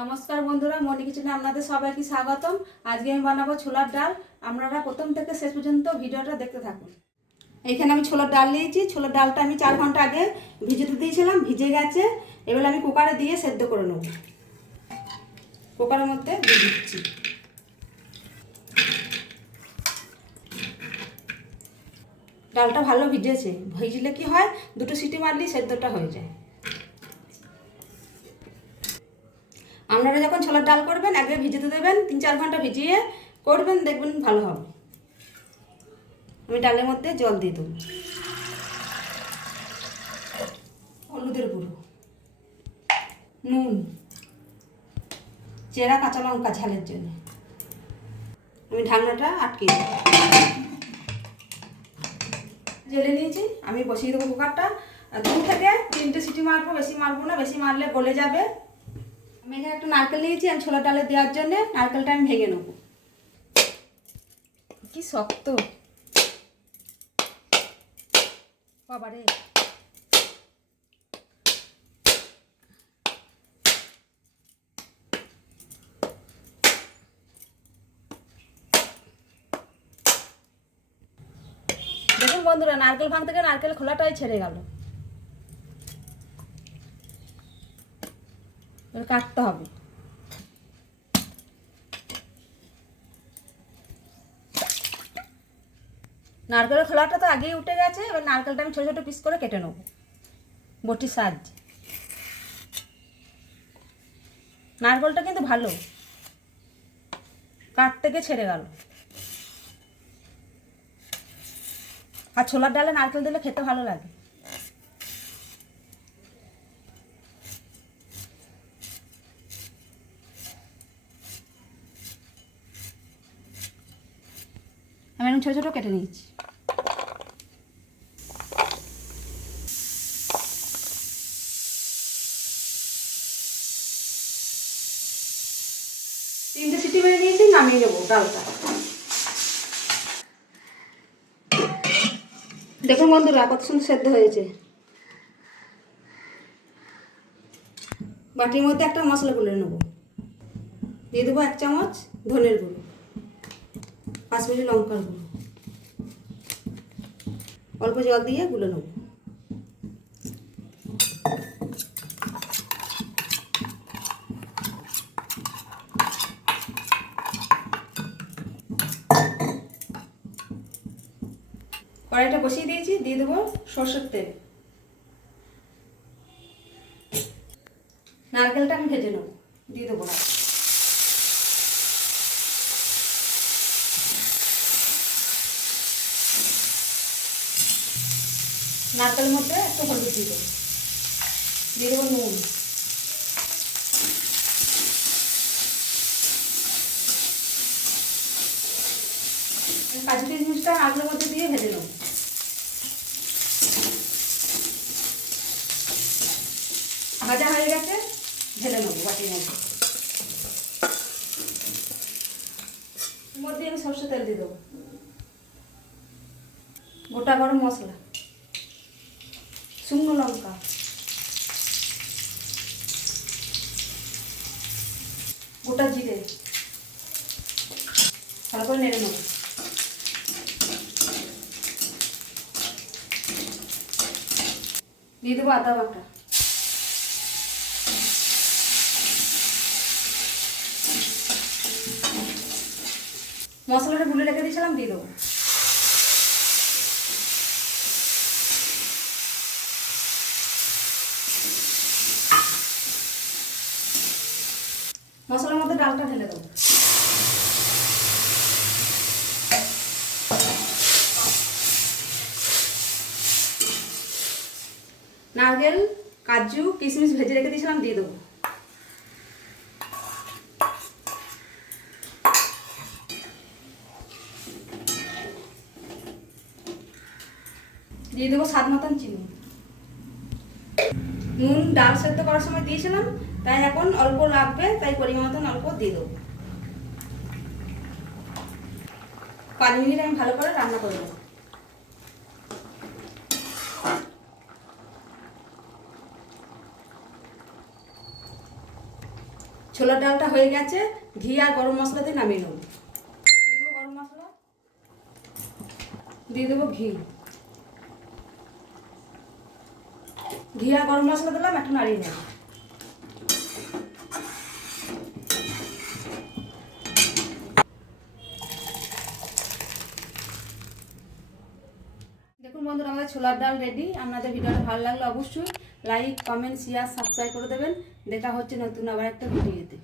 নমস্কার বন্ধুরা, মনি কিচেনে আপনাদের সবাইকে স্বাগতম। আজকে আমি বানাবো ছোলার ডাল। আপনারা প্রথম থেকে শেষ পর্যন্ত ভিডিওটা দেখতে থাকুন। এইখানে আমি ছোলার ডাল নিয়েছি। ছোলার ডালটা আমি 4 ঘন্টা আগে ভিজেতে দিয়েছিলাম, ভিজে গেছে। এবার আমি কুকারে দিয়ে সেদ্ধ করে নেব। কুকারের মধ্যে দিয়ে দিচ্ছি। ডালটা ভালো ভিজেছে। ভিজলে কি হয়, দুটো সিটি মারলেই সেদ্ধটা হয়ে যায়। আপনারা যখন ছোলার ডাল করবেন আগে ভিজেতে দেবেন, 3-4 ঘন্টা ভিজিয়ে করবেন, দেখবেন ভালো হবে। আমি ডালের মধ্যে জল দিয়ে দেবো, হলুদের গুঁড়ো, নুন, চেরা কাঁচা লঙ্কা ঝালের জন্য। আমি ঢাকনাটা আটকে দেবো। জেলে নিয়েছি, আমি বসিয়ে দেবো কুকারটা। 2 থেকে 3টে সিটি মারবো, বেশি মারবো না, বেশি মারলে গলে যাবে। আমি এখানে একটা নারকেল নিয়েছি, আমি ছোলার ডালে দেওয়ার জন্য। নারকেলটা আমি ভেঙে নেব। কি শক্ত বাবারে! দেখুন বন্ধুরা, নারকেল ভাঙ থেকে নারকেল খোলাটাই ছেড়ে গেল। কাটতে হবে। নারকেলের খোলাটা তো আগেই উঠে গেছে। এবার নারকেলটা আমি ছোটো ছোটো পিস করে কেটে নেব বটির সাহায্যে। নারকেলটা কিন্তু ভালো, কাট থেকে ছেড়ে গেল। আর ছোলার ডালে নারকেল দিলে খেতে ভালো লাগে। আমি এখন ছোটো ছোটো কেটে নিয়েছি। তিনটে সিটি মেরে নিয়েছি, নামিয়ে নেবো ডালটা। দেখুন বন্ধুরা, কত সুন্দর সেদ্ধ হয়েছে। বাটির মধ্যে একটা মশলা গুলে নেবো। দিয়ে দেবো 1 চামচ ধনের গুঁড়ো, কাশ্মীরি লঙ্কার গুঁড়ো, অল্প জল দিয়ে গুলে নেবো। কড়াইটা বসিয়ে দিয়েছি, দিয়ে দেবো সরষের তেল। নারকেলটা আমি ভেজে নেবো, দিয়ে দেবো। নারকেলের মধ্যে একটু হলুদ দিয়ে দেবো, দিয়ে দেবো নুন, কাজু কিশমিশটা নারকেলের মধ্যে দিয়ে ভেজে নেবো। ভাজা হয়ে গেছে, ঢেলে নেবো বাটির মধ্যে। মধ্যে আমি সরষের তেল দিয়ে দেবো, গোটা গরম মশলা, শুকনো লঙ্কা, গোটা জিরে, ভালো করে নেড়ে নেবো। দিয়ে দেবো আদা বাটা, মশলাটা গুলে রেখে দিয়েছিলাম, দিয়ে দেবো। মশলার মধ্যে ডালটা ঢেলে দেবো। নারকেল, কাজু, কিশমিশ ভেজে রেখে দিয়েছিলাম, দিয়ে দেবো। দিয়ে দেবো স্বাদ মতন চিনি। নুন ডাল সেদ্ধ করার সময় দিয়েছিলাম, তাই এখন অল্প লাগবে, তাই পরিমাণ মতন অল্প দিয়ে দেবো। 5 মিনিট আমি ভালো করে রান্না করে দেবো। ছোলার ডালটা হয়ে গেছে, ঘি আর গরম মশলা দিয়ে নামিয়ে নেব। দিয়ে দেবো গরম মশলা, দিয়ে দেবো ঘি। ঘি আর গরম মশলা দিলাম, একটু নাড়িয়ে নেব। দেখুন বন্ধুরা, আমাদের ছোলার ডাল রেডি। আপনাদের ভিডিওটা ভালো লাগলে অবশ্যই লাইক, কমেন্ট, শেয়ার, সাবস্ক্রাইব করে দেবেন। দেখা হচ্ছে নতুন আবার একটা ভিডিওতে।